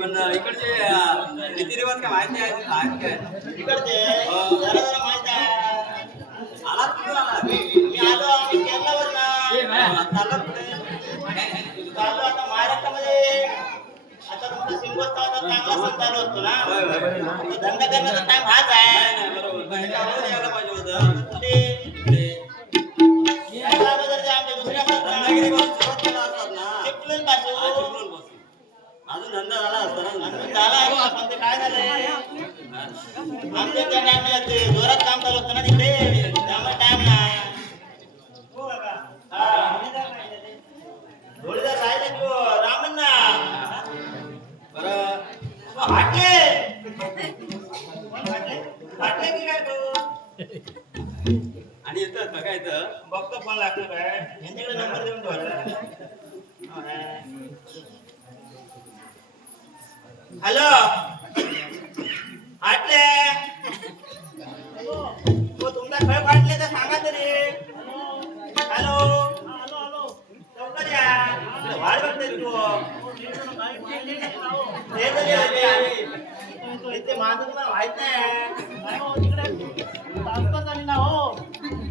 पण इकडचे रीतिरिवाज काय माहिती आहे काय इकडचे जरा जरा माहिती आहे. आला कुठून आला? मी आलो आम्ही केरळावर ना चाललो पुढे चाललो आता महाराष्ट्रामध्ये. आता तुमचा सिंगोत्सवाचा चांगला सण चालू असतो ना, धंदा करण्याचा टाइम हाच आहे. बरोबर यायला पाहिजे होतं कुठे आमच्या दुसऱ्या सुरुवात केला असतात ना चिपळूण पासून. अजून धंदा झाला असता झाला पण ते काय झालंय आमच्या त्या टाइमला ते जोरात काम चालू असतं ना तिकडे, त्यामुळे टाइम नाही. हो काका जोडीदार राहिला की रामण्णा बरं हाटले हाटले की काय तू आणि येतं बघा येतं बघतो फोन लागतो काय यांच्याकडे नंबर देऊन ठेवला. हॅलो हाटले तो तुमचा खेळ फाटले तर सांगा तरी. हॅलो लवकर या वाढ बघते तू ते माझं तुम्हाला माहित नाही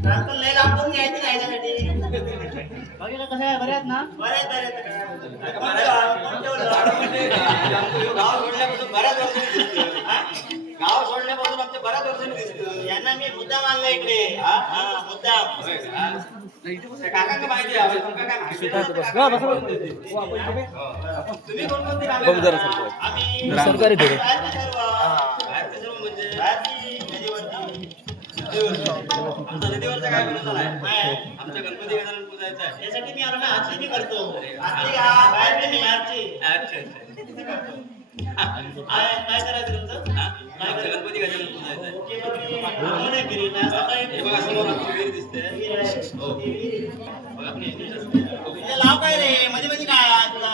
ट्रान्सफर लय लांबून घ्यायची नाही त्यासाठी. बाकीला कसं आहे बरे आहेत ना? बरेच गाव सोडल्यापासून बऱ्याच वर्षांनी दिसतो. गाव सोडल्यापासून आमच्या बऱ्याच वर्षांनी दिसतो. यांना मी मुद्दाम आणलं इकडे. मुद्दाम काका माहिती आहे तुमका काय माहिती तुम्ही कोणकोणती आम्ही सरकारी म्हणजे नदीवरचा काय बनवत आहे आमच्या गणपती गजानन पूजायचा आहे त्यासाठी मी आलो ना आजची करतो. बाहेर नाही आजची. अच्छा काय करायचं तुमचं? आमच्या गणपती गजानन पूजायचा आहे. बघा समोर आमची विहीर दिसते. तुझं लाव काय रे मध्ये मध्ये काय तुला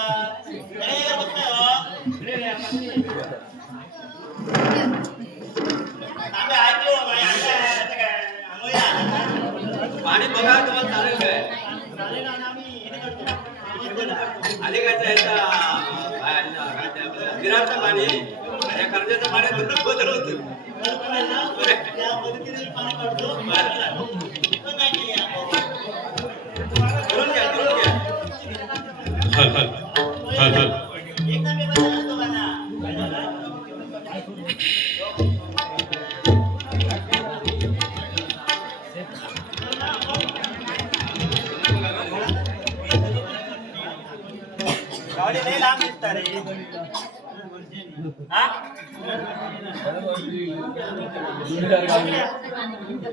पाणी बघा तुम्हाला चालेल काय आले काय विराटचं पाणी या कर्जाचं पाणी बदल होतं करून घ्या गाडी लय लांब दिसता रे.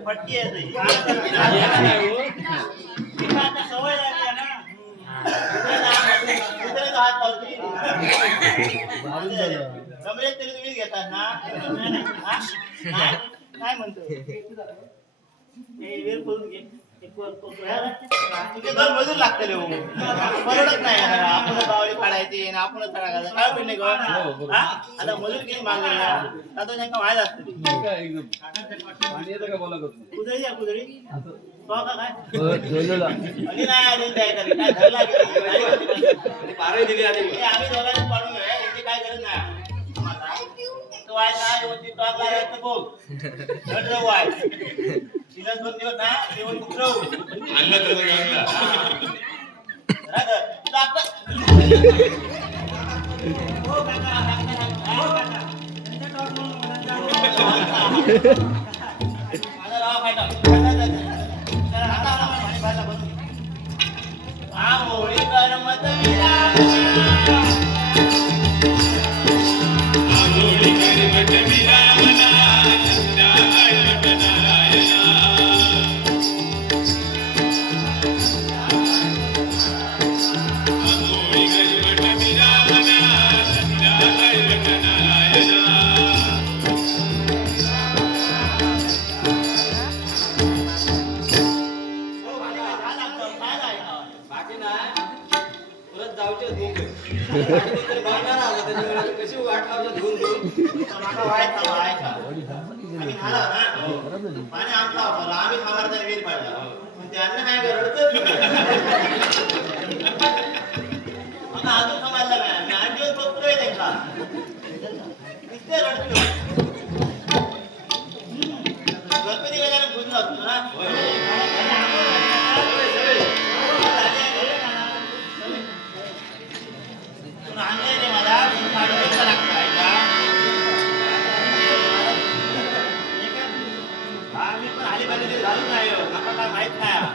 पट्टी आहे सवय लागली ना हात पावती जमले तरी तुम्ही घेतात ना काय म्हणतो वेळ करून घे. मजूर लागते रे परवडत नाही आपण बावळी काढायची आपण चढा काय पण नाही आता मजूर किती मागणी आता त्यांना माहीत असते कुदळी आहे कुदळी दिली आम्ही दोघांनी पाडून घ्या काय करत नाही बोल तिला 2 दिवस ना जेवण उतरव आंघोळी कर ऐका आम्ही खाला ना पाणी आमचा वापरला आम्ही खबरदारी वेळ पाडला पण त्यांना काय करत आता अजून समजलं नाही मी आठ दिवस बघतोय त्यांना किती रडतो गणपती गजानन बुजला असतो ना माहित नाही ना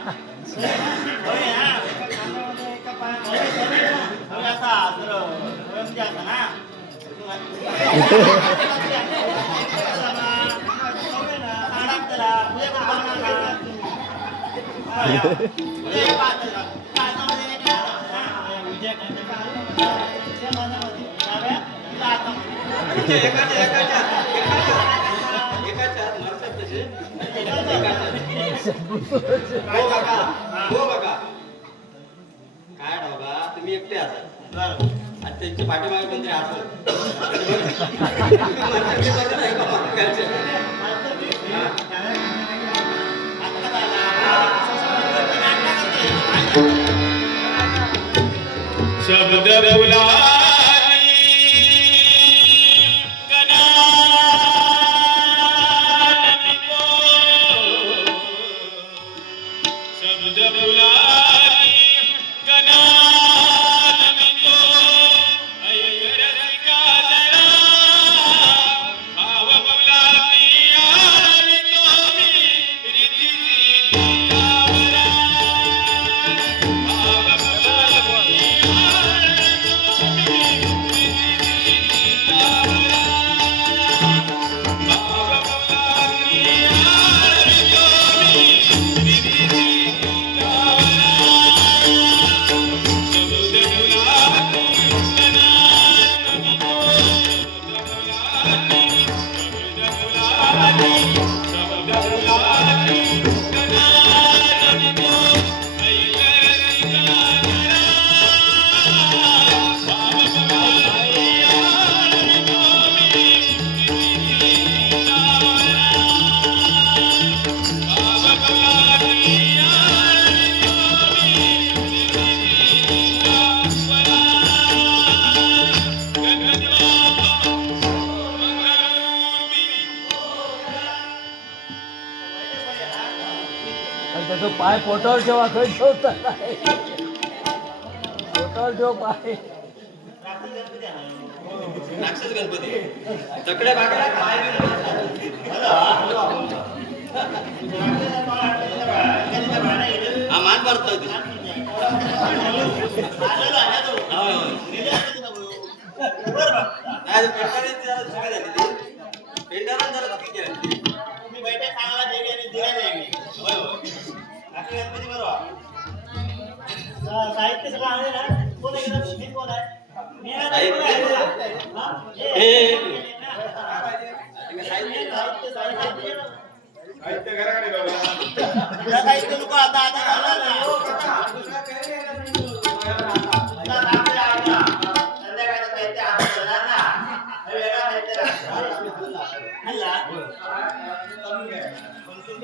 काय बाबा तुम्ही एकटे आहात आणि त्यांच्या पाठीमागे कोणतरी असत शब्द बोला त्याचा पाय पोटावर ठेवा काही ठेवता पोटावर ठेव पाय राक्षस गणपती तकड्या बागड्या हा मान पडतो मी बैठक सांगायला गणपती बरोबर साहित्य सगळं आहे ना कोण आहे मी कोण आहे साहित्य लोक आता आता झाला ना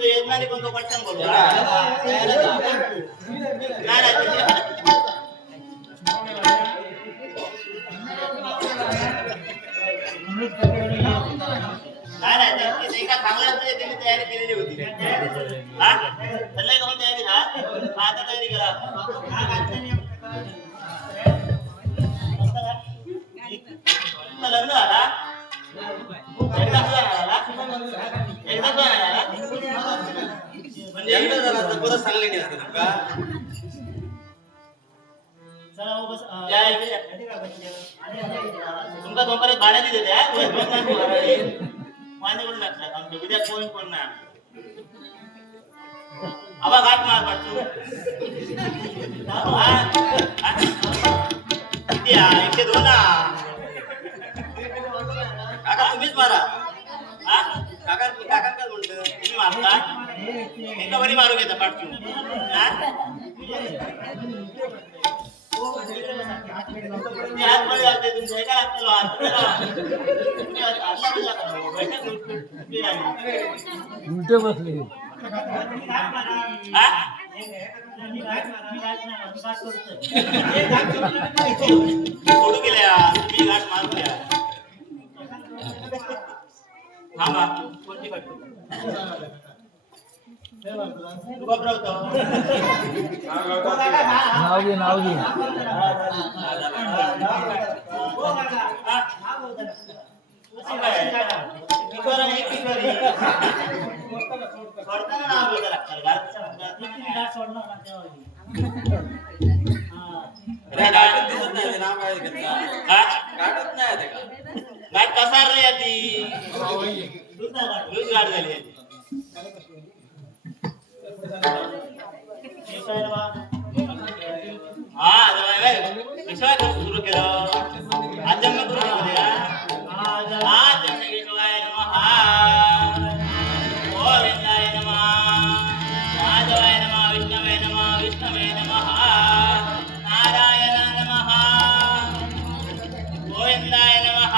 येत नाही कोणतो पटकन बोलू नाही एका चांगल्या त्यांनी तयारी केलेली होती करून तयारी ना आता तयारी करा लग्न झाला म्हणजे एकदा झाला तर परत सांगले नाही असतं तुमका तुमका भाड्याने देते माझ्याकडून लागतात आमच्या उद्या कोण ना आबा घाट मार पाडतो इथे दो ना काका तुम्हीच मारा काका काका काय म्हणतो तुम्ही मारता एका बरी मारू घेता पाडतो हात मध्ये तुमच्या एका उलटे बसले. सोडू गेल्या मी घाट मारल्या थांबा कोणती करतो तू घाबरवतो नाव घे. गाठ कसार रे ती गाठ झाली हा विश्वास सुरू केलं आजन्म करू नको आजन्मेश्वराय नमः गोविंदाय नमः माधवाय नमः विष्णवे नमः विष्णवे नमः नारायण नमः गोविंदाय नमः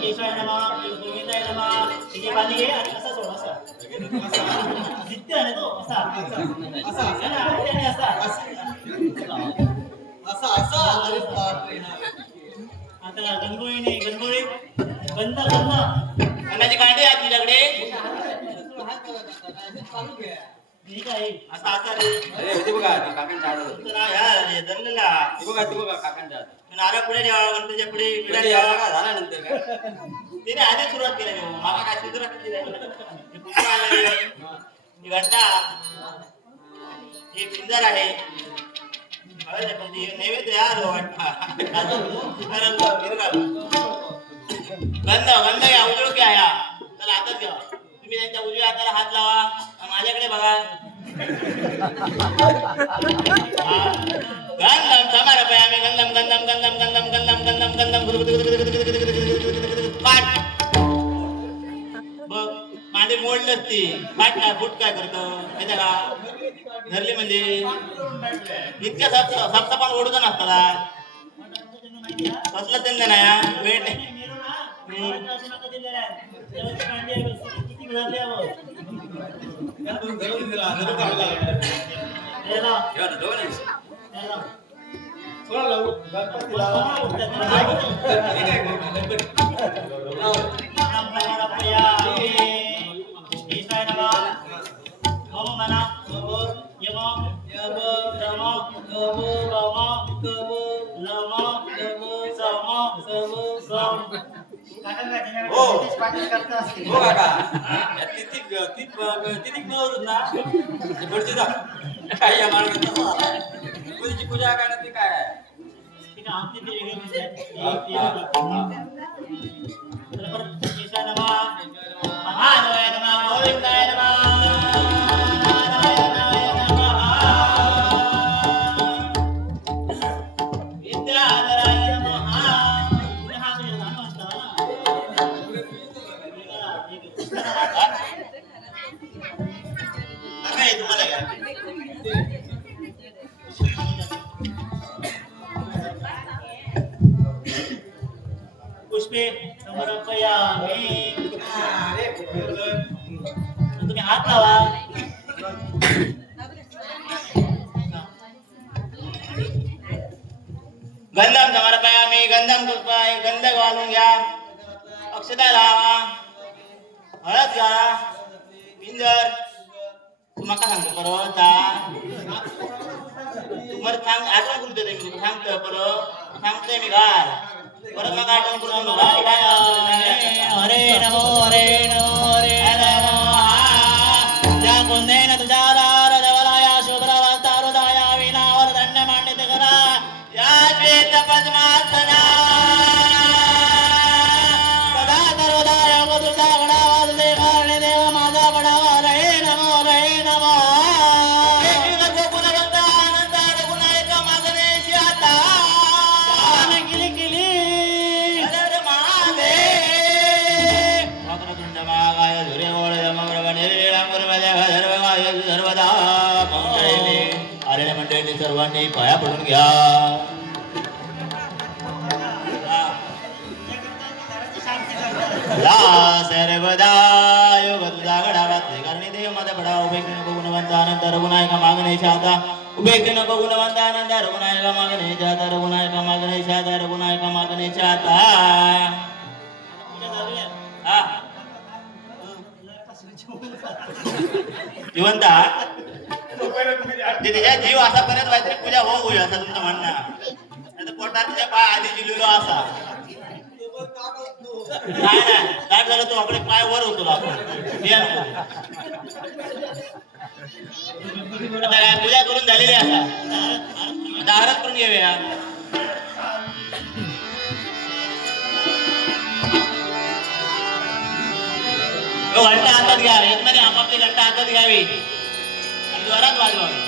केशवाय नमः गोविंदाय नमः तिथे पाणी घे आणि असा सोड असा जित्य आहे तो असा असा असा असा अरे बापरे आता गणगोळीने गणगोळी बंद अन्नाची कांडी आहे तुझ्याकडे ठीक आहे असा असा रे अरे होती बघा ती काकांच्या हातात तर ह्या धरलेला ती बघा काकांच्या हातात नारळ पुढे ठेवा गणपतीच्या पुढे विडा कधी ठेवा यावं का झाल्यानंतर काय तिने आधी सुरुवात केली मामा काय सुरुवात केली कुठं आलं ही घटना ही पिंजर आहे पण ती नैवेद्य यार गंध गंध घ्या उजळू घ्या ह्या चला हातात घ्या तुम्ही त्यांच्या उजव्या हाताला हात लावा माझ्याकडे बघा गंधम समारपयामि गंधम गंधम गंधम गंधम गंधम गंधम गंधम पाठ बघ माझे मोडलंच ती पाठ काय फुट काय करतो माहिती का धरली म्हणजे इतक्या सप्तापान ओढून असतात कसलं त्यांना नाही वेट पूजा काय ते काय पुष्पे समर्पयामि तुम्ही हात लावा गंधम समर्पयामि गंधम पुष्पाय गंध घालून घ्या अक्षता लावा हळद घाला पिंजर तुम्हाला सांगतो परत तुम्हाला सांग आठवण करून देते मी सांगतो परत सांगतोय मी घाल परत मग आठवण करून हरे नमो हरे नमो हरे नमो ज्या कोणत्याने तुझ्या रजवलाया शुभ्रवस्तारुदाया विनावर दंड मांडित करा या श्वेत पद्मासना सदा सर्वदाय तुझा गणावास दे कारणे देव माझा बडावा रे नमो गोकुलवंत आनंद रघुनायक मागणे आता सर्वांनी पाया पडून घ्या. ला सर्वदा योग तुझा घडावा करणे देव माझा बडा उभे नको गुणवंत आनंद रघुनायका मागणे शाता उभे नको गुणवंत आनंद रघुनायका मागणे शाता रघुनायका मागणे शाता रघुनायका मागणे शाता. जिवंता तिच्या जीव असा परत व्हायचा पूजा होईल असं तुमचं म्हणणं नाही. पोटात तिच्या पाय आधी जिलुलो असा नाही ना काय झालं तो आपले पाय वर होतो आपण आता काय पूजा करून झालेली असा दारात करून घेऊया. घंटा हातात घ्यावी येतमध्ये आपापली घंटा हातात घ्यावी आणि जोरात वाजवावी.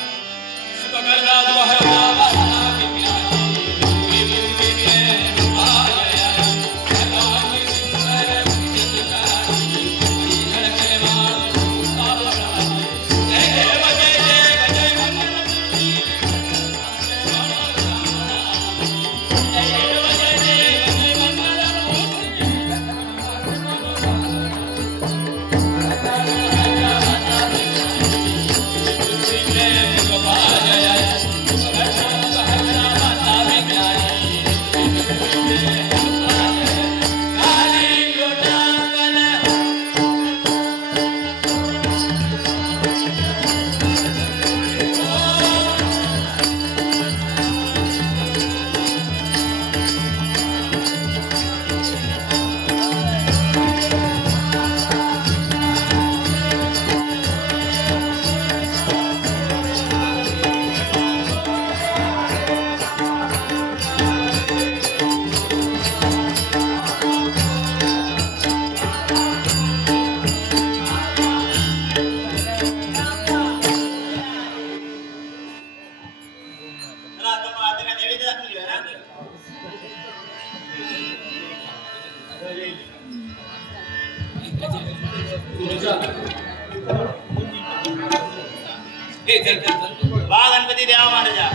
वा गणपती देवा महाराजा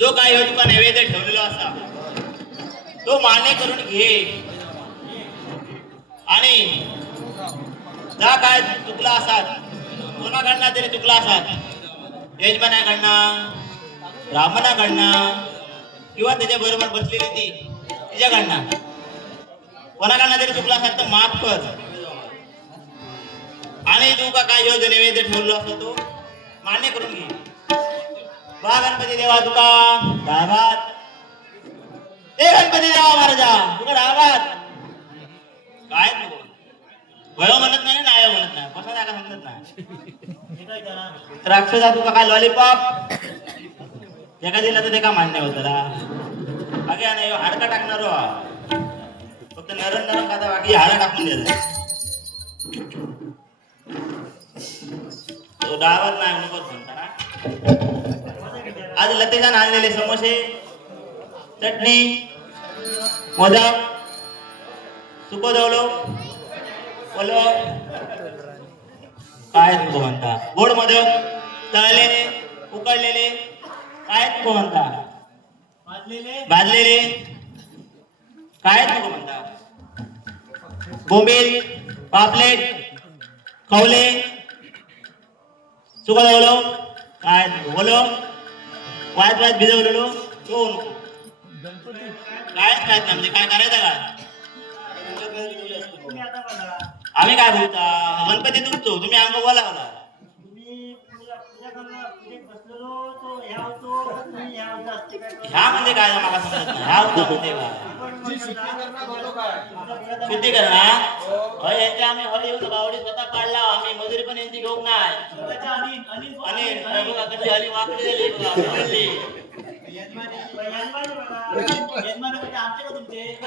जो काही हो तुका नैवेद्य ठेवलेला असा तो मान्य करून घे आणि जा काय चुकला असात कोणाकडनं तरी चुकला असात यजमानाकडनं ब्राह्मणाकडनं किंवा त्याच्या बरोबर बसलेली ती तिच्याकडनं कोणाकडनं तरी चुकला असात तर माफ कर आणि तू का काय योजना नैवेद्य ठेवलो असतो तो मान्य करून घे. वा गणपती देवा तुका डावात ए गणपती देवा महाराजा तुका डावात काय वयो म्हणत नाही नाय म्हणत नाही कसा जागा समजत नाही. राक्षसा तुका काय लॉलीपॉप एका दिला तर ते का मान्य होत बाकी नाही हाडका टाकणार फक्त नरम नरम खाता बाकी हाडा टाकून द्यायचा तो डावात नाही नकोच म्हणता ना. आज लतेजान आणलेले समोसे चटणी मोदक सुको जेवलो बोलो काय तुझं म्हणता गोड मोदक तळलेले उकडलेले काय तुझं म्हणता भाजलेले काय तुझं म्हणता बोंबील पापलेट खवले सुका जेवलो काय बोलो वाद वाद भिजवलेलो तो काय काय म्हणजे काय करायचं का आम्ही काय बोलता गणपती तुमचो तुम्ही अंग बोला मला ह्या म्हणजे काय मला समजत नाही ह्या होता म्हणजे काय शुद्धीकरण हय यांचे आम्ही हय येऊन बावडी स्वतः काढला आम्ही मजुरी पण यांची घेऊन नाही आणि कशी हली वाकडी दिली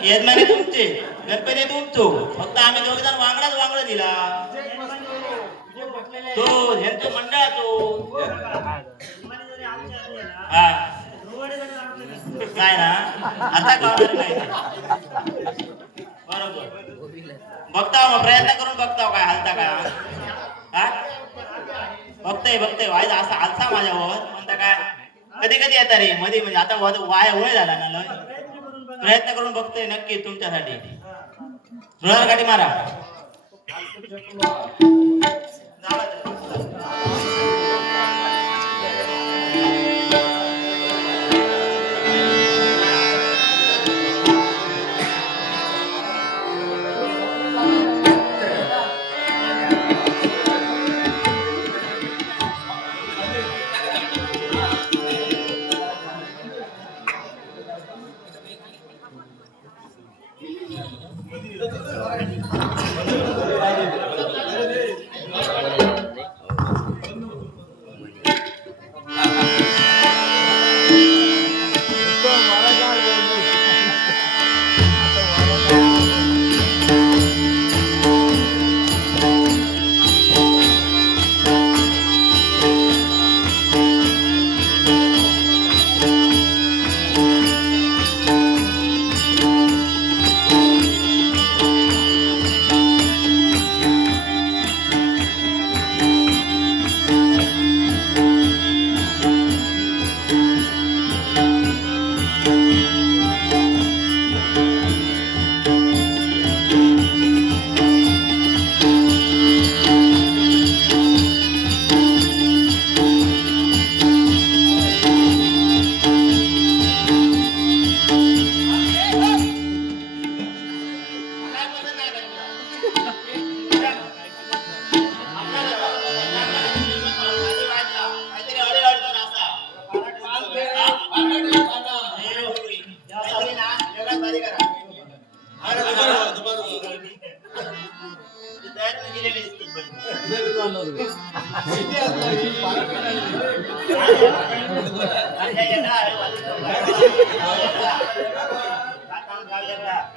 यजमानी तुमचे गणपती तुमचो फक्त आम्ही दोघ जण वांगडाच वांगड दिला तो ह्यांचो मंडळाचो हा काय ना आता कळणार नाही बरोबर बघता प्रयत्न करून बघता काय हालता का हा फक्त बघतोय वायदा असा आलता माझ्यावर म्हणता काय कधी कधी येता रे मध्ये म्हणजे आता वाय वय झाला ना लय. प्रयत्न करून बघतोय नक्की तुमच्यासाठी रोलर गाडी मारा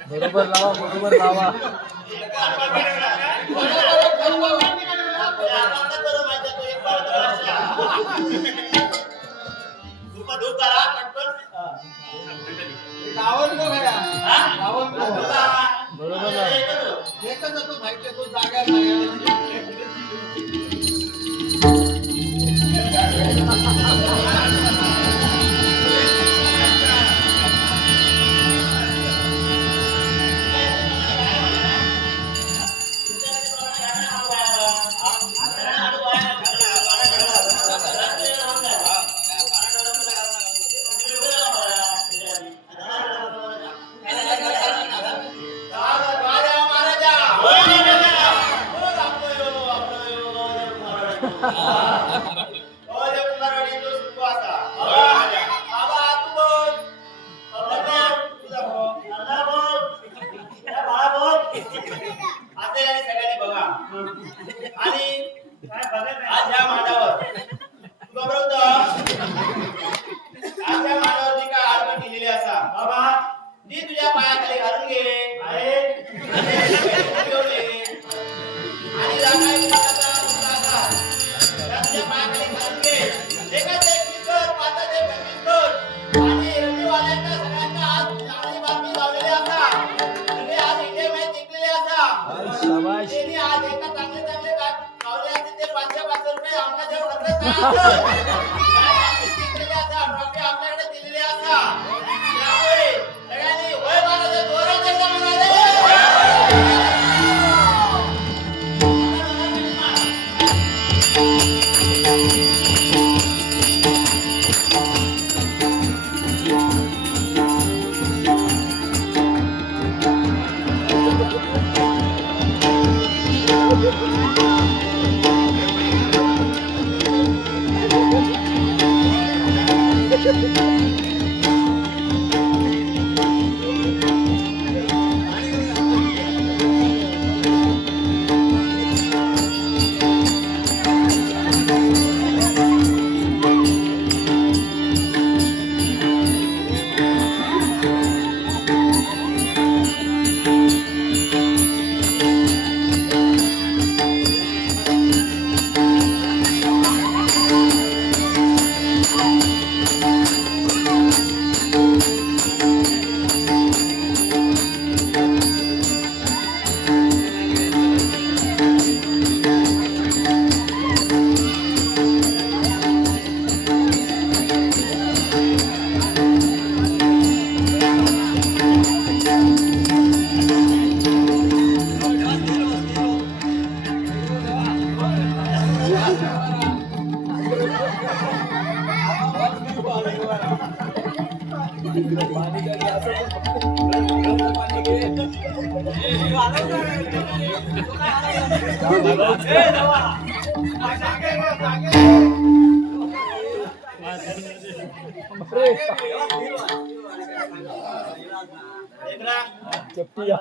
बरोबर लावा बरोबर लावा बरोबर लेकरा चप्पिया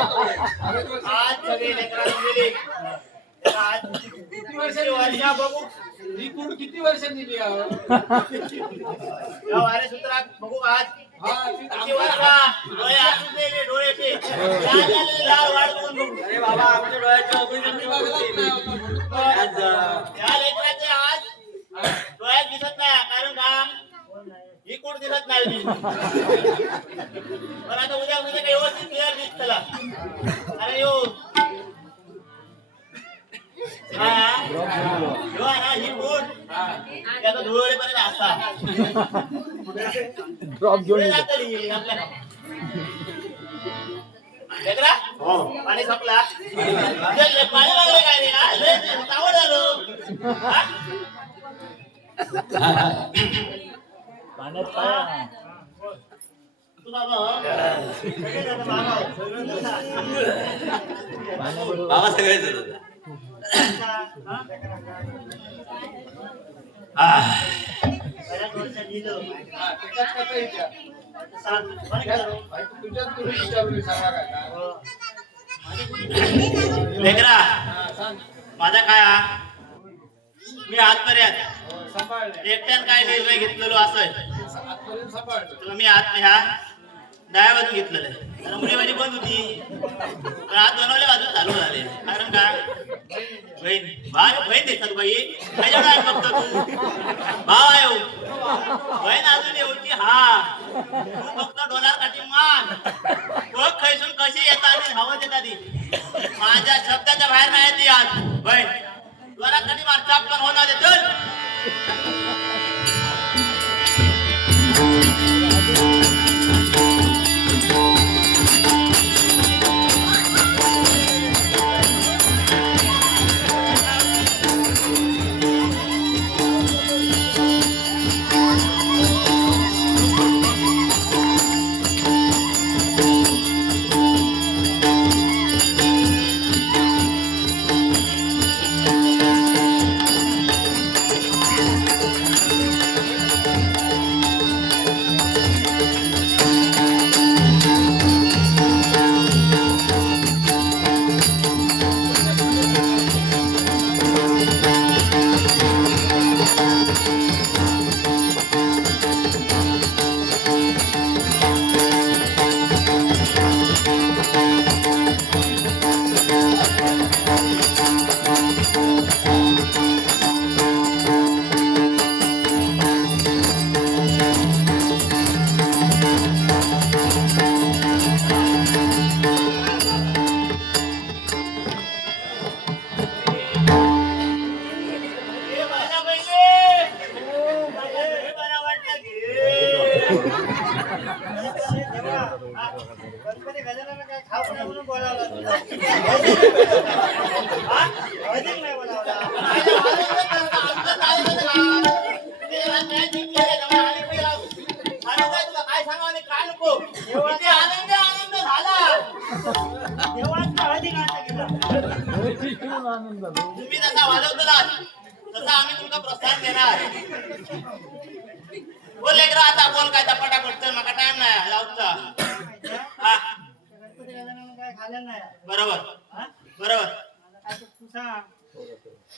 आज सगळे लेकरांनी गेले आज किती वर्षा बघू किती वर्षांनी दिली या वारे सूत्रात बघू आज किती वर्षा डोळे आसून दिले डोळ्याचे लाल झालेले लाल वाढ बघून बघू अरे बाबा आमच्या डोळ्याची ऑपरेशन या लेकराचे आज डोळ्यात दिसत नाही कारण का ही कोण दिसत नाही पण आता उद्या उद्या काही व्यवस्थित क्लिअर दिसतला अरे यो ही कोण त्याचा धुळवडेपर्यंत असा ड्रॉप घेऊन येतो. जातली आपल्या लेकरा पाणी संपला पाणी लागले काय नाही आवड आलो पाण्यात काय तू बाबा पाण्याबरोबर बाबा सगळेच होतं. बऱ्याच वर्षात लिहिलं लेकरा माझा काय मी आजपर्यंत एकट्यात काय निर्णय घेतलेलो असं तुला मी आत ह्या डाव्या बाजू घेतलेलं आहे कारण मुली माझी बंद होती पण आत बनवल्या बाजू चालू झाले कारण काय बहीण बहीण देतात बाई काय फक्त तू भाव आहे हो. बहीण अजून एवढी हा तू फक्त डोलार काठी मान बघ खैसून कशी येतात आणि धावत येतात ती माझ्या शब्दाच्या बाहेर नाही ती आज बहीण डोलार काठी मार चाप पण होणार आहे चल आनंद झाला. तुम्ही जसा वाजवतलात तसा आम्ही तुमका प्रोत्साहन देणार बोल लेकरा आता बोल काय पटापट चल मका टाइम नाही लावचा हा बरोबर बरोबर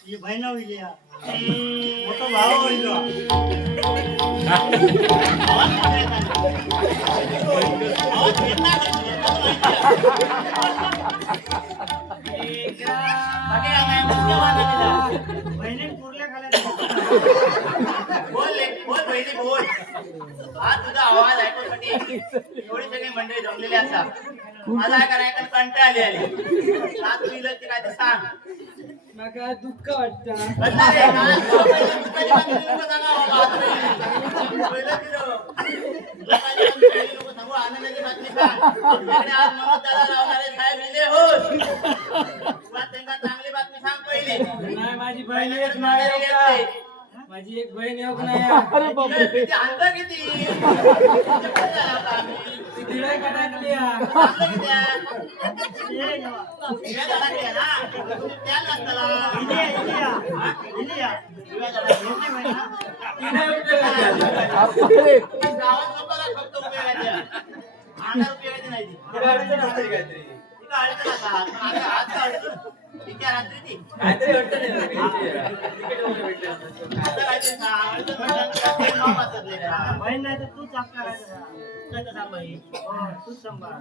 ये बहना होईल या मोठा भाव होईल आवाज येत नाही बहिणी पुरल्या खाल्या बोल बोल बहिणी बोल हा तुझा आवाज ऐकण्यासाठी एवढी सगळी मंडळी जमलेली असतात मला काय करायचं कंटाळ आली आज तुला ते काय ते सांग मला दुःख वाटतं चांगली बातमी सांग पहिली नाही माझी बहीण येत नाही माझी एक बहीण येऊ नाही अरे बापरे किती आणलं किती? किती पण झाला होता आम्ही. ती दिवाळी कटाकली आणलं किती आहे? ये देवा. दिव्या झाला की आहे ना? त्याला लागताला. इलिया. दिव्या झाला की. येते बाई ना. ती नाही उपयोगाची अरे गावात लोकांना फक्त उपयोगाची आहे. आम्हाला उपयोगाची नाही ती. तिला अडचण असते काहीतरी तिला अडचण आता. आता आज अडचण. तिच्या रात्री ती. काहीतरी अडचण आहे ना तिकीट वगैरे भेटले असते. आता काहीतरी सांग. अडचण म्हटलं तर ते नाव वाचत नाही का? बहीण नाही तर तूच चाप करायचा. काय तर सांग बाई. हो, तूच सांभाळ.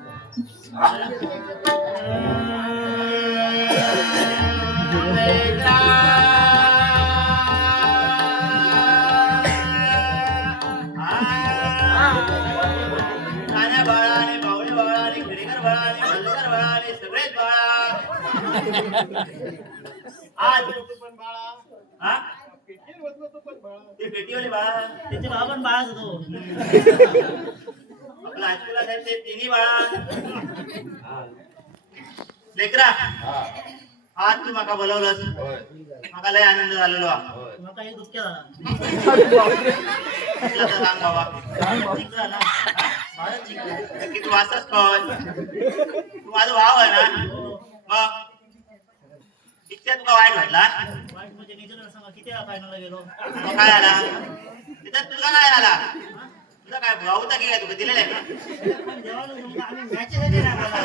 नाण्या बाळा आणि बावळी बाळा आणि खेडेकर बाळा आणि मल्लकर बाळा आणि सगळेच बाळा आज हा? ते पेटीवाले बाळा त्याचे बाबा पण बाळाच होतो. आपला हायस्कूलला आहेत ते तिन्ही बाळा लेकरा आज तू माका बोलवलंस होय माका लय आनंद झालेलो हा. होय मग काही दुःख्या झाला. तुला तर सांग बाबा जिंकला ना. भारत जिंकला. की तू असंच कर तू माझा भाव आहे ना मग इतक्या तुका वाईट वाटला वाईट म्हणजे न्यूझीलंड संघ किती वेळा फायनलला गेलो. मग काय आला तिथं तुझा काय आला तुझा काय भाऊ होता की काय तुका दिलेलं आहे का पण देवानं समजा आम्ही मॅचेस नाही राहिला.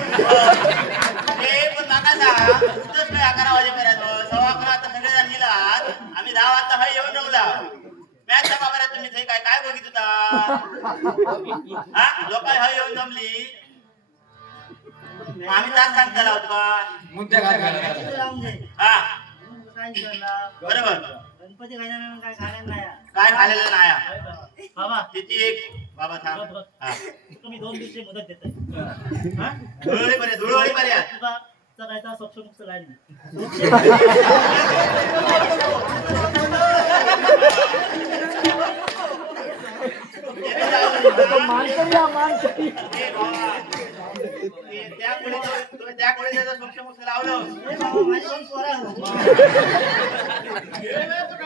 हे पण माका सांग तुझंच काय 11 वाजेपर्यंत 11:15 आता सगळेजण गेलात आम्ही 10 वाजता हय येऊन रवला मॅच जमा करा तुम्ही ते काय काय बघित होता हा लोकांनी हय येऊन जमली आम्ही तास सांगता होतो का मुद्दा काय मॅचेस लावून दे. हा काय करला. बरोबर गणपती खायला काय खायला नाही. काय खाल्लेलं नाही बाबा तिची एक बाबा थांब हा तुम्ही 2 दिवसाची मुदत देताय. धुळवडी पर्यंत तुका सगळ्याचा स्वच्छ लागली. मानकरी त्यामुळे त्याचं स्वच्छ लावलं माझी पण पोरं आहे.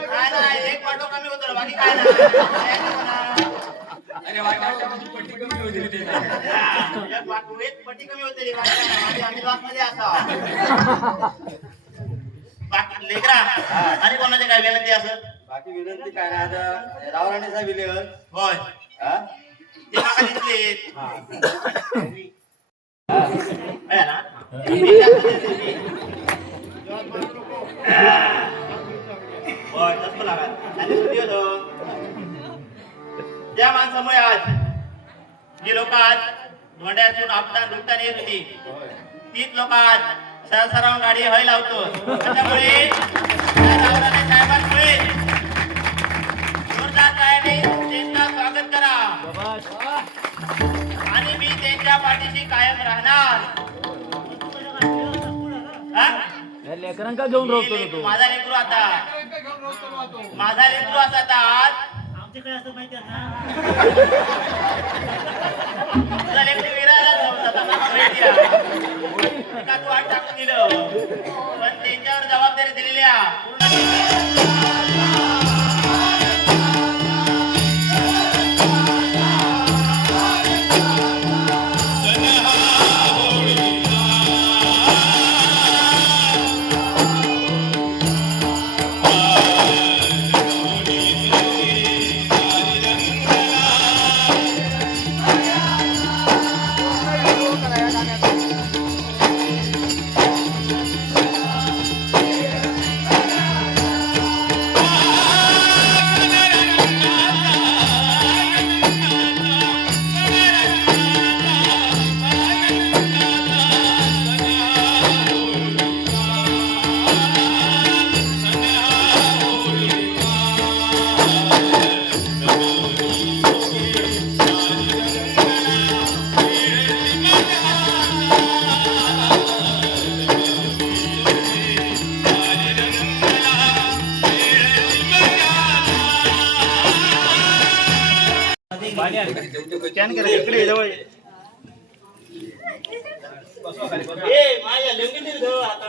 काय नाही एक पाठो कमी होतो बाकी काय नाही अरे वाटावरची पट्टी कमी होती ते एक पट्टी कमी होते रे बाकी काय नाही. माझी आम्ही क्लासमध्ये असा बाकी लेकरा आणि कोणाचे काय विनंती असं बाकी विनंती काय नाही आता रावराणे साहेब इलेवन होय हा ते माका दिसले हा आहे ना होय तसं लागा आणि सुट्टी होतो त्या माणसामुळे आज जी लोक आज धोंड्यातून आपटा दुखताना येत होती तीच लोक आज सरसरावून गाडी हय लावतो त्याच्यामुळे त्या रावराणे साहेबांमुळे जोरदार टाळ्याने त्यांचं स्वागत करा आणि मी त्यांच्या पाठीशी कायम राहणार हा? लेकरांका घेऊन मी राहतो लेकरू- तो माझा लेकरू असा आता आज आमच्याकडे असं माहिती आहे ना. तुझा लेकरू विरायला नव्हता तसा भेट द्या. एका तू आठ टाकून दिलं पण त्यांच्यावर जबाबदारी दिलेली आहे. माझ्या लिंगीतील जवळ आता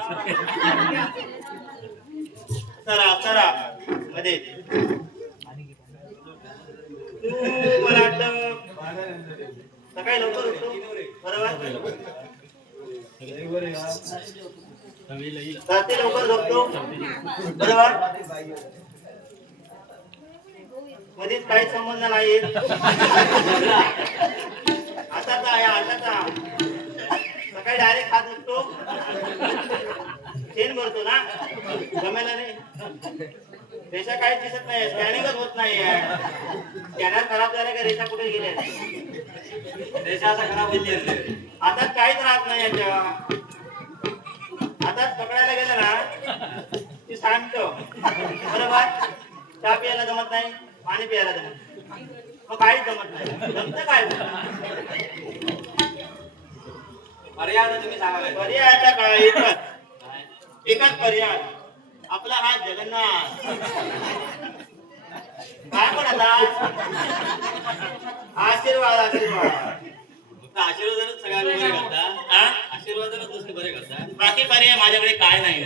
चला चला मध्ये सकाळी लवकर उठतो बरोबर रात्री लवकर झोपतो बरोबर मध्येच काही संबंध नाही आताचा आहे आताचा सकाळी डायरेक्ट खात उठतो चेन भरतो ना जमेला नाही रेषा काहीच दिसत नाही स्कॅनिंगच होत नाही स्कॅनर खराब झाला का रेषा कुठे गेल्या रेषा आता खराब होती आता काहीच राहत नाही याच्या आता पकडायला गेलं ना ती सांगतो बरोबर चहा प्यायला जमत नाही पाणी प्यायला जमत नाही मग काहीच जमत नाही जमतं काय पर्याय तुम्ही सांगा पर्यायाचा काय एकच पर्याय आपला हा जगन्नाथ काय पण आता आशीर्वाद आशीर्वाद फक्त आशीर्वादानच सगळ्यांना बरे करता आशीर्वादानच नुसते बरे करता बाकी पर्याय माझ्याकडे काय नाही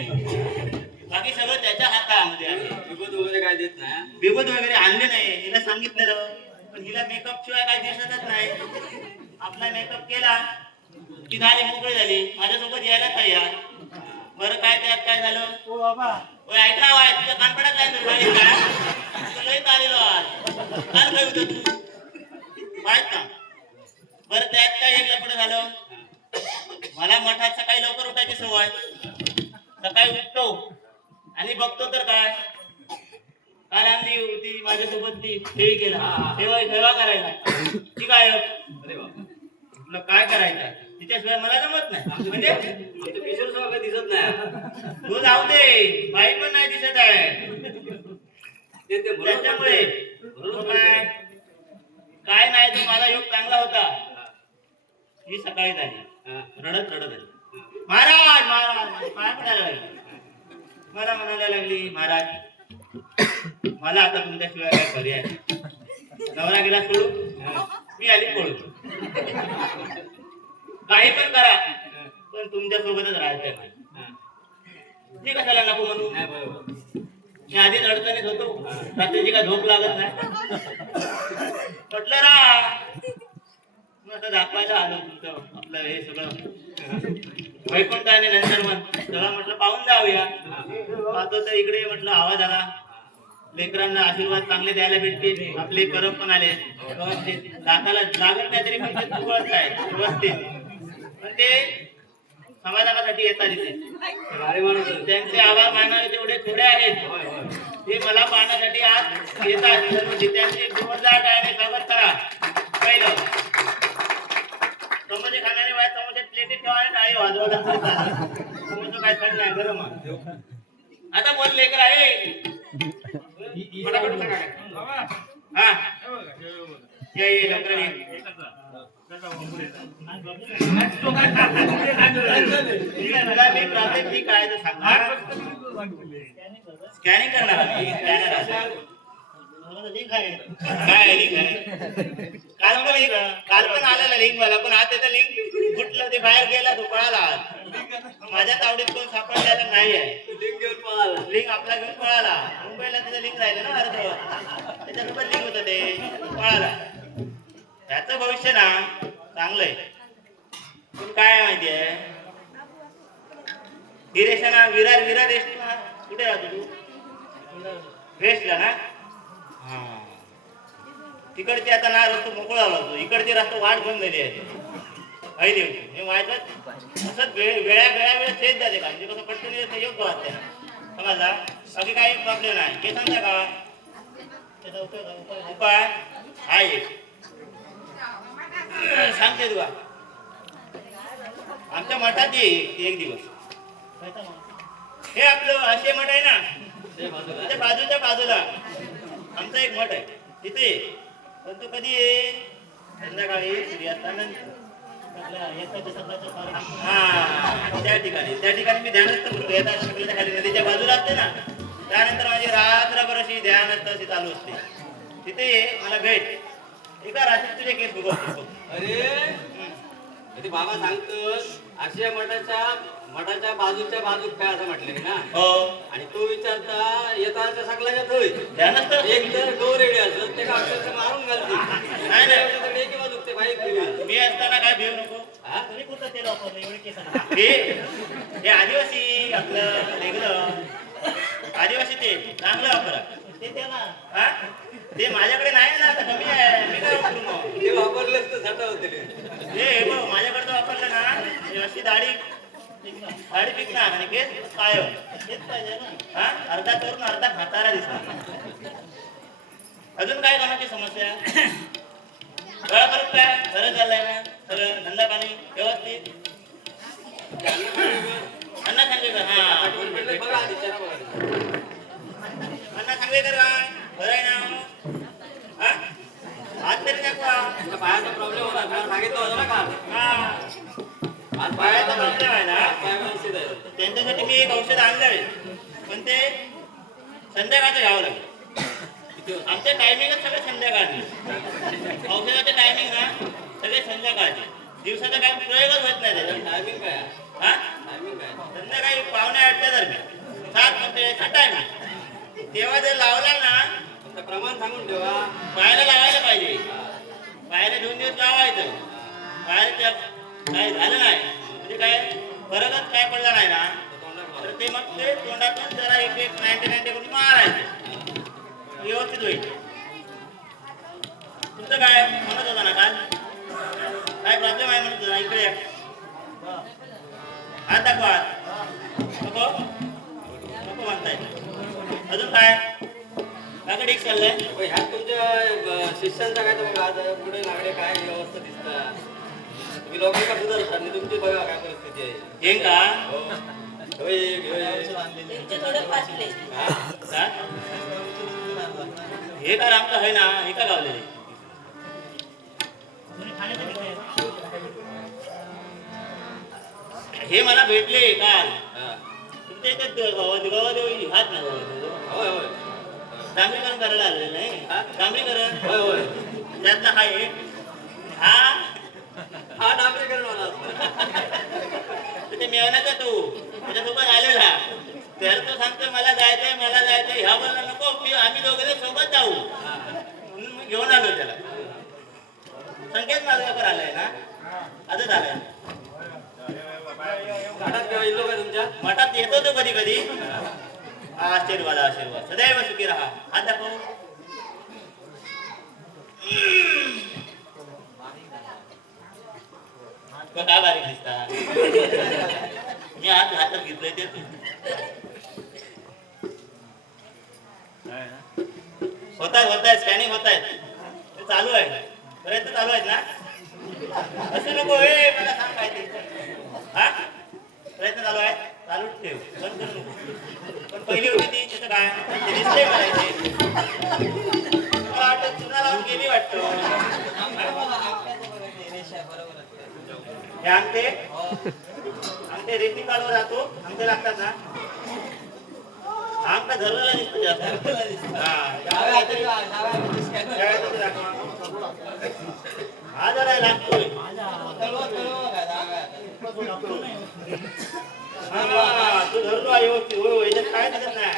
बाकी सगळं त्याच्या हातामध्ये आहे विपत वगैरे काय देत नाही बिबत वगैरे आणले नाही हिला सांगितलेलं पण हिला मेकअप शिवाय काही दिसतच नाही आपला मेकअप केला की झाली मोकळी झाली माझ्यासोबत यायला काय या बरं काय त्यात काय झालं ओ बाबा ऐका वाय तुझ्या कानपडात काय लयच आलेलो आज काल काय होतं तू माहित ना बरं त्यात काय एक लपड झालं मला मठात सकाळी लवकर उठायची सवय सकाळी उठतो आणि बघतो तर काय काल आणली होती माझ्यासोबत ती ठेवी केला सेवा करायला ती काय अरे बाबा तुला काय करायचं तिच्याशिवाय मला जमत नाही म्हणजे आमचं किशोर सगळं दिसत नाही तू जाऊ दे बाई पण नाही दिसत आहे ते त्याच्यामुळे काय नाही तो माझा योग चांगला होता ही सकाळी झाली रडत रडत आली महाराज महाराज काय म्हणायला लागली मला म्हणायला लागली महाराज मला आता तुमच्याशिवाय काय पर्याय नवरा गेला सोडू मी आली पळू काही पण करा पण तुमच्या सोबतच राहायचंय मला ती कशाला नको म्हणू नाही बरोबर मी आधीच अडचणीत होतो रात्रीची काय झोप लागत नाही म्हटलं रा मग आता दाखवायला आलो तुमचं आपलं हे सगळं वैकुंठ आणि नंदनवन सगळं म्हटलं पाहून जाऊया पाहतो तर इकडे म्हटलं आवाज आला लेकरांना आशीर्वाद चांगले द्यायला भेटतील आपले परब पण आले दाताला लागत नाही तरी पण ते तुकळत आहे व्यवस्थित पण ते समाधानासाठी येतात इथे भारी माणूस त्यांचे आभार मानावे तेवढे थोडे आहेत ते मला पाहण्यासाठी आज येतात म्हणजे त्यांची जोरदार टाळ्याने स्वागत करा पहिलं समोसे खाणारे वाय समोसे प्लेटीत ठेवा आणि टाळी वाजवायला समोसा काय थंड नाही गरम आहे. आता बोल लेकर आहे फटाफट सांगा. हा ये लवकर ये. तुला मी प्रॉब्लेम ठीक आहे तर सांगणार स्कॅनिंग करणार स्कॅनर काय लिंक आहे काल पण आलेला लिंक मला पण आज त्याचा लिंक कुठलं ते बाहेर गेला तो पळाला माझ्या तावडीत कोण सापडलेला नाही आहे लिंक घेऊन पळाला लिंक आपला घेऊन पळाला मुंबईला त्याचं लिंक राहिलं ना अर्ध त्याच्यासोबत लिंक होतं ते पळाला त्याचं भविष्य ना चांगलंय पण काय माहितीये ही रेषा विरार विरार रेषा कुठे राहतो तू वेस्टला ना हा तिकडची आता ना रस्ता मोकळा होतो इकडची रस्ता वाट बंद झाली आहे हे माहित असंच वेळा सेट जाते का म्हणजे कसं पटकन योग्य वाटते समजला बाकी काही प्रॉब्लेम नाही हे सांगता का त्याचा उपाय हा एक सांगते तुला आमच्या मठात ये एक दिवस हे आपलं असे मठ आहे ना त्या बाजूच्या बाजूला आमचा एक मठ आहे तिथे पण तो कधी ये संध्याकाळी सूर्यास्तानंतर हा त्या ठिकाणी मी ध्यानस्थ करतो येतात सगळ्याच्या खाली नदीच्या बाजूला असते ना त्यानंतर माझी रात्रभर अशी ध्यानस्थ अशी चालू असते तिथे ये मला भेट एका रात्री तुझे केस बघतो अरे ते बाबा सांगतोस अशा मठाच्या बाजूच्या बाजूक काय असं म्हटलंय ना हो आणि तो विचारता येता सगळ्या ध्यानस्थ एक तर गौरेडी असत ते अक्षरशः मारून घालते नाही किंवा दुखते काही केली. मी असताना काय भिऊ नको. हा? तुम्ही कुठं तेल वापरलं एवढे केस हे आदिवासी आपलं वेगळं आदिवासी तेल चांगलं वापरा. ते त्याला हा ते माझ्याकडे नाही ना, आता कमी आहे. मी काय वापरू मग? ते वापरलेच तर झटा होते हे बघ माझ्याकडे वापरलं ना म्हणजे अशी दाढी पिकणार आणि केस कायम. तेच पाहिजे ना. हा अर्धा करून अर्धा म्हातारा दिसणार. अजून काय कामाची समस्या? गळा परत काय खरं झालंय ना सगळं धंदा पाणी व्यवस्थित. अण्णा सांगेकर हा बघा आधी चला बघा. अण्णा सांगेकर काय बरं आहे ना? हा आज तरी दाखवा. तुमच्या पायाचा प्रॉब्लेम होता मला सांगितलं होतं ना काल. हा आज पायाचा प्रॉब्लेम आहे ना. पाय व्यवस्थित आहे. त्यांच्यासाठी मी एक औषध आणलं आहे पण ते संध्याकाळचं घ्यावं लागेल. आमच्या टायमिंगच सगळे संध्याकाळचे. औषधाचे टायमिंग ना सगळे संध्याकाळचे. दिवसाचा काय प्रयोगच होत नाही त्याच्यात. टायमिंग काय आहे? हा टायमिंग काय आहे? संध्याकाळी 7:45 दरम्यान 7:45 टायमिंग. तेव्हा जर लावला ना फक्त प्रमाण सांगून ठेवा. पायाला लावायला पाहिजे. पायाला 2 दिवस लावायचं. पायाला काय झालं नाही म्हणजे काय फरकच काय पडला नाही ना तर ते मग ते तोंडातून जरा एक 90 करून मारायचं. व्यवस्थित होईल. तुमचं काय म्हणत होता ना काल काय प्रॉब्लेम आहे म्हणत होता. इकडे या. हात दाखवा. नको नको म्हणताय. अजून काय काय ठीक चाललंय? ह्यात तुमच्या शिष्यांचा काय तर बघा आज पुढे लागले काय व्यवस्था दिसतात. तुम्ही लोकांना सुधारतात आणि तुमची बघा काय परिस्थिती आहे. येईन का? हो. होय, होय. त्यांचे थोडे पाचले. हा? काय? हे काय आमचं आहे ना हे का गावलेले हे मला भेटले काल. हा. तुमच्या इथे गावादेवी हात ना होय, होय. डांबरीकरण करायला आलेलं नाही. डांबरीकरण होय, होय. त्यातला हा एक हा हा डांबरीकरण मला असतं. ते मेहनत तू त्याच्यासोबत आलेला तर तो सांगतो मला जायचंय ह्या बोलला नको आम्ही दोघे सोबत जाऊ म्हणून मी घेऊन आलो त्याला. संकेत मार्गावर आलाय ना आजच आलाय. घाटात केव्हा येलो का तुमच्या? मठात येतो तो कधी कधी. आशीर्वाद आशीर्वाद सदैव सुखी राहा. हात दाखव. काय बारीक दिसता. मी हातात घेतलंय ते होताय स्कॅनिंग होतायत. चालू आहे प्रयत्न चालू आहेत ना. असं नको हे मला सांग काय ते. हा प्रयत्न चालू आहे चालू ठेव बंद करू नको. पण पहिली होती ती त्याचं काय ते दिसतंय मला ते. मला वाटतं चुना लावून गेली वाटतं. हे आमचे रेती काढवर राहतो आमचे लागतात ना. आमचा धरलेला दिसतो जास्त. हा जरा लागतोय. तू धरलो आहे व्यवस्थित. हो याच्यात काय दिसत नाही.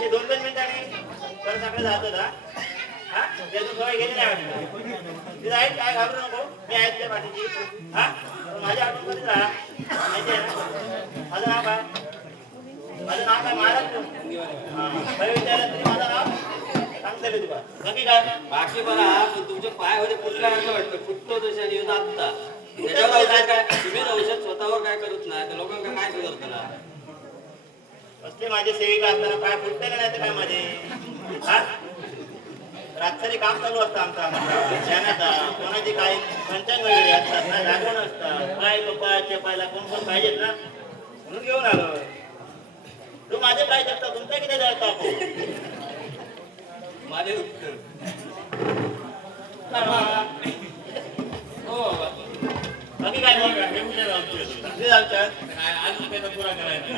ते 2-2 मिनिटांनी परत आपलं जात होता. हा त्यातून सवय गेली नाही वाटतं. तिथं आहे काय घाबरू नको. मी आहे त्या पाठीची. हा माझ्या आठवण कधीच राहा माहिती आहे ना. माझं नाव काय महाराज. विचारलं तरी माझं नाव सांगते तुला. बाकी काय बाकी बरा पण तुमचे पाय होते फुटला वाटतं. फुटतो तशा न्यूज आता त्याच्यावर औषध काय तुम्ही औषध स्वतःवर काय करत नाही तर लोकांना काय सुधारता. असले माझे सेविका असताना पाय फुटते नाही तर काय माझे. हा रात्री काम चालू असतं आमचा ज्ञानाचा. कोणाची काही पंचांग वगैरे असतात ना जागवण असतात. काय पप्पाच्या पायला कोण कोण पाहिजेत ना म्हणून घेऊन आलो. तू माझे पाय शकता तुमचा किती जायचा माझे हो बाकी काय मग आज पुरा करायचं.